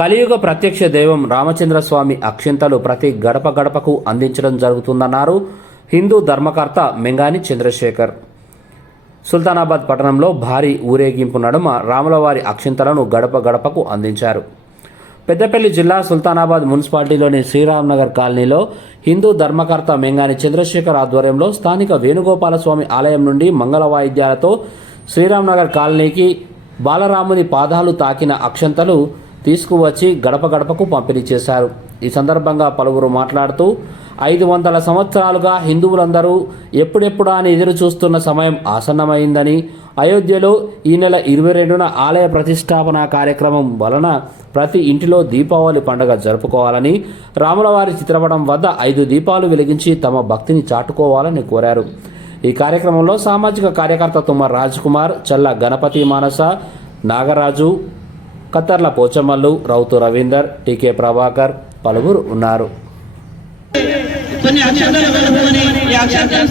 కలియుగ ప్రత్యక్ష దైవం రామచంద్రస్వామి అక్షింతలు ప్రతి గడప గడపకు అందించడం జరుగుతుందన్నారు హిందూ ధర్మకర్త మెంగాని చంద్రశేఖర్. సుల్తానాబాద్ పట్టణంలో భారీ ఊరేగింపు నడుమ రాములవారి అక్షింతలను గడప గడపకు అందించారు. పెద్దపల్లి జిల్లా సుల్తానాబాద్ మున్సిపాలిటీలోని శ్రీరామ్నగర్ కాలనీలో హిందూ ధర్మకర్త మెంగాని చంద్రశేఖర్ ఆధ్వర్యంలో స్థానిక వేణుగోపాల స్వామి ఆలయం నుండి మంగళ వాయిద్యాలతో శ్రీరామ్నగర్ కాలనీకి బాలరాముని పాదాలు తాకిన అక్షంతలు తీసుకువచ్చి గడప గడపకు పంపిణీ చేశారు. ఈ సందర్భంగా పలువురు మాట్లాడుతూ ఐదు వందల సంవత్సరాలుగా హిందువులందరూ ఎప్పుడెప్పుడా అని ఎదురు చూస్తున్న సమయం ఆసన్నమైందని అయోధ్యలో ఈ నెల ఇరవై రెండున ఆలయ ప్రతిష్టాపన కార్యక్రమం వలన ప్రతి ఇంటిలో దీపావళి పండుగ జరుపుకోవాలని రాములవారి చిత్రపటం వద్ద ఐదు దీపాలు వెలిగించి తమ భక్తిని చాటుకోవాలని కోరారు. ఈ కార్యక్రమంలో సామాజిక కార్యకర్త తుమ్మర్ రాజ్ కుమార్ చల్ల గణపతి మానస నాగరాజు కత్తర్ల పోచమ్మల్లు రౌతు రవీందర్ టీకే ప్రభాకర్ పలువురు ఉన్నారు. కొన్ని అక్షంతలు కలుపుకొని ఈ అక్షంతలు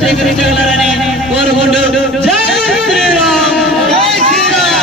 కోరుకుంటూ జై శ్రీరామ్! జై శ్రీరామ్!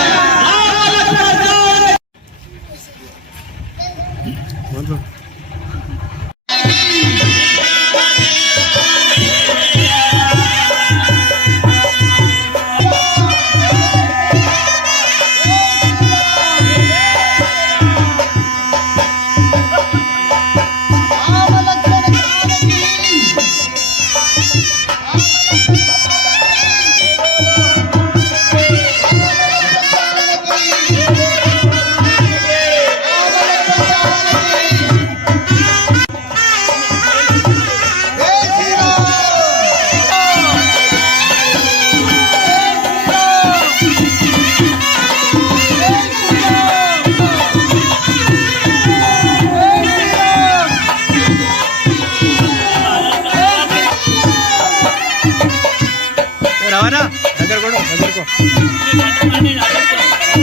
manera,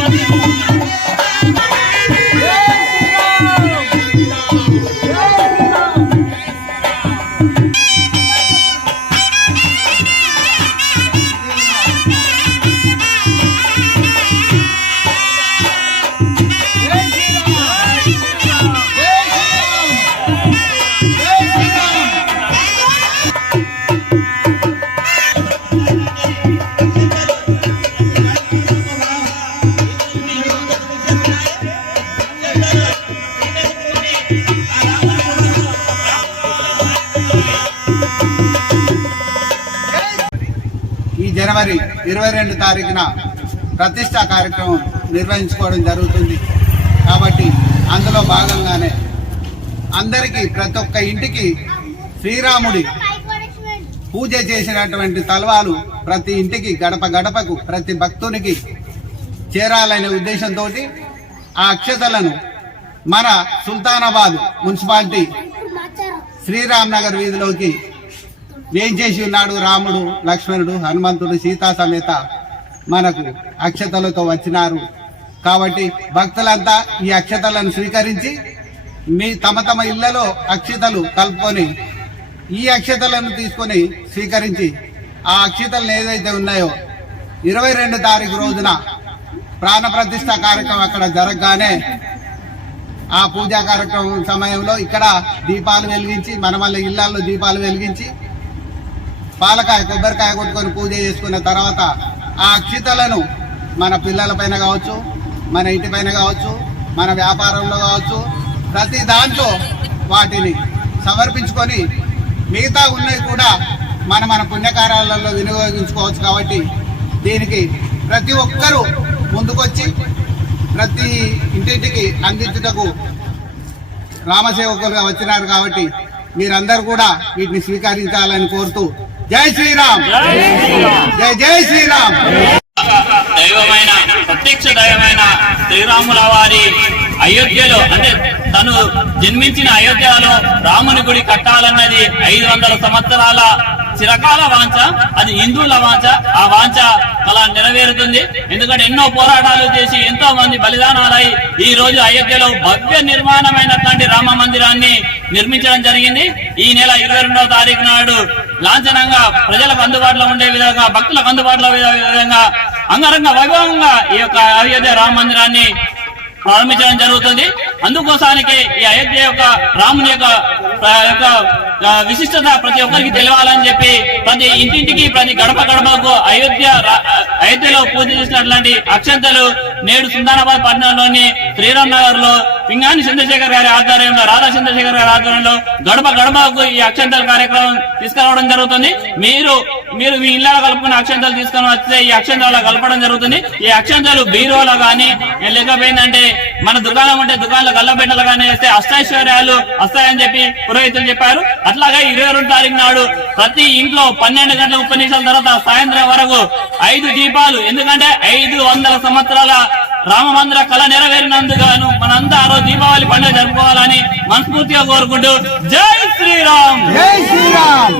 de otra. జనవరి ఇరవై రెండు తారీఖున ప్రతిష్ట కార్యక్రమం నిర్వహించుకోవడం జరుగుతుంది. కాబట్టి అందులో భాగంగానే అందరికీ ప్రతి ఒక్క ఇంటికి శ్రీరాముడి పూజ చేసినటువంటి తలవాలు ప్రతి ఇంటికి గడప గడపకు ప్రతి భక్తునికి చేరాలనే ఉద్దేశంతో ఆ అక్షతలను మన సుల్తానాబాద్ మున్సిపాలిటీ శ్రీరామ్ నగర్ వీధిలోకి ఏం చేసి ఉన్నాడు రాముడు లక్ష్మణుడు హనుమంతుడు సీతా సమేత మనకు అక్షతలతో వచ్చినారు. కాబట్టి భక్తులంతా ఈ అక్షతలను స్వీకరించి మీ తమ తమ ఇళ్ళలో అక్షతలు కలుపుకొని ఈ అక్షతలను తీసుకొని స్వీకరించి ఆ అక్షతలను ఏదైతే ఉన్నాయో ఇరవై రెండు తారీఖు రోజున ప్రాణ ప్రతిష్ట కార్యక్రమం అక్కడ జరగగానే ఆ పూజా కార్యక్రమం సమయంలో ఇక్కడ దీపాలు వెలిగించి మన మళ్ళీ ఇళ్ళలో దీపాలు వెలిగించి పాలకాయ కొబ్బరికాయ కొట్టుకొని పూజ చేసుకున్న తర్వాత ఆ అక్షితలను మన పిల్లల పైన కావచ్చు మన ఇంటి పైన కావచ్చు మన వ్యాపారంలో కావచ్చు ప్రతి దాంట్లో వాటిని సమర్పించుకొని మిగతా ఉన్నవి కూడా మన మన పుణ్యకార్యాలలో వినియోగించుకోవచ్చు కాబట్టి దీనికి ప్రతి ఒక్కరూ ముందుకొచ్చి ప్రతి ఇంటింటికి అందించుటకు రామసేవకులుగా వచ్చినారు కాబట్టి మీరందరూ కూడా వీటిని స్వీకరించాలని కోరుతూ జై శ్రీరామ్. జై జై శ్రీరామ్. దైవమైన ప్రత్యక్ష దైవమైన శ్రీరాముల వారి అయోధ్యలో అంటే తను జన్మించిన అయోధ్యలో రాముని గుడి కట్టాలన్నది ఐదు వందల సంవత్సరాల చిరకాల వాంఛ అది హిందువుల వాంఛ. ఆ వాంఛ అలా నెరవేరుతుంది. ఎందుకంటే ఎన్నో పోరాటాలు చేసి ఎంతో మంది బలిదానాలై ఈ రోజు అయోధ్యలో భవ్య నిర్మాణమైనటువంటి రామ మందిరాన్ని నిర్మించడం జరిగింది. ఈ నెల ఇరవై రెండవ తారీఖు నాడు లాంఛనంగా ప్రజలకు అందుబాటులో ఉండే విధంగా భక్తులకు అందుబాటులో విధంగా అంగరంగ వైభవంగా ఈ యొక్క అయోధ్య రామ మందిరాన్ని ప్రారంభించడం జరుగుతుంది. అందుకోసానికి ఈ అయోధ్య యొక్క రాముని యొక్క యొక్క విశిష్టత ప్రతి ఒక్కరికి తెలియాలని చెప్పి ప్రతి ఇంటింటికి ప్రతి గడప గడపకు అయోధ్య అయోధ్యలో పూజ చేసినటువంటి అక్షంతలు నేడు సుందానాబాద్ పట్టణంలోని శ్రీరామ్ నగర్లో పింగాని చంద్రశేఖర్ గారి ఆధ్వర్యంలో రాధా చంద్రశేఖర్ గారి ఆధ్వర్యంలో గడప గడపకు ఈ అక్షంతల కార్యక్రమం తీసుకురావడం జరుగుతుంది. మీరు మీరు మీ ఇళ్ళ కలుపుకున్న అక్షంతలు తీసుకొని వస్తే ఈ అక్షంతలు కలపడం జరుగుతుంది. ఈ అక్షంతలు బీరోలో గానీ లేకపోయిందంటే మన దుకాణం ఉంటే దుకాణంలో గల్లబెట్టలు గానీ వేస్తే అష్టైశ్వర్యాలు వస్తాయని చెప్పి పురోహితులు చెప్పారు. అట్లాగే ఇరవై రెండు తారీఖు నాడు ప్రతి ఇంట్లో పన్నెండు గంటల ఉపన్యాసాల నిమిషాల తర్వాత సాయంత్రం వరకు ఐదు దీపాలు ఎందుకంటే ఐదు వందల సంవత్సరాల రామమందిర కళ నెరవేరినందుగాను మనందరూ ఆ రోజు దీపావళి పండుగ జరుపుకోవాలని మనస్ఫూర్తిగా కోరుకుంటూ జై శ్రీరామ్. జై శ్రీరామ్.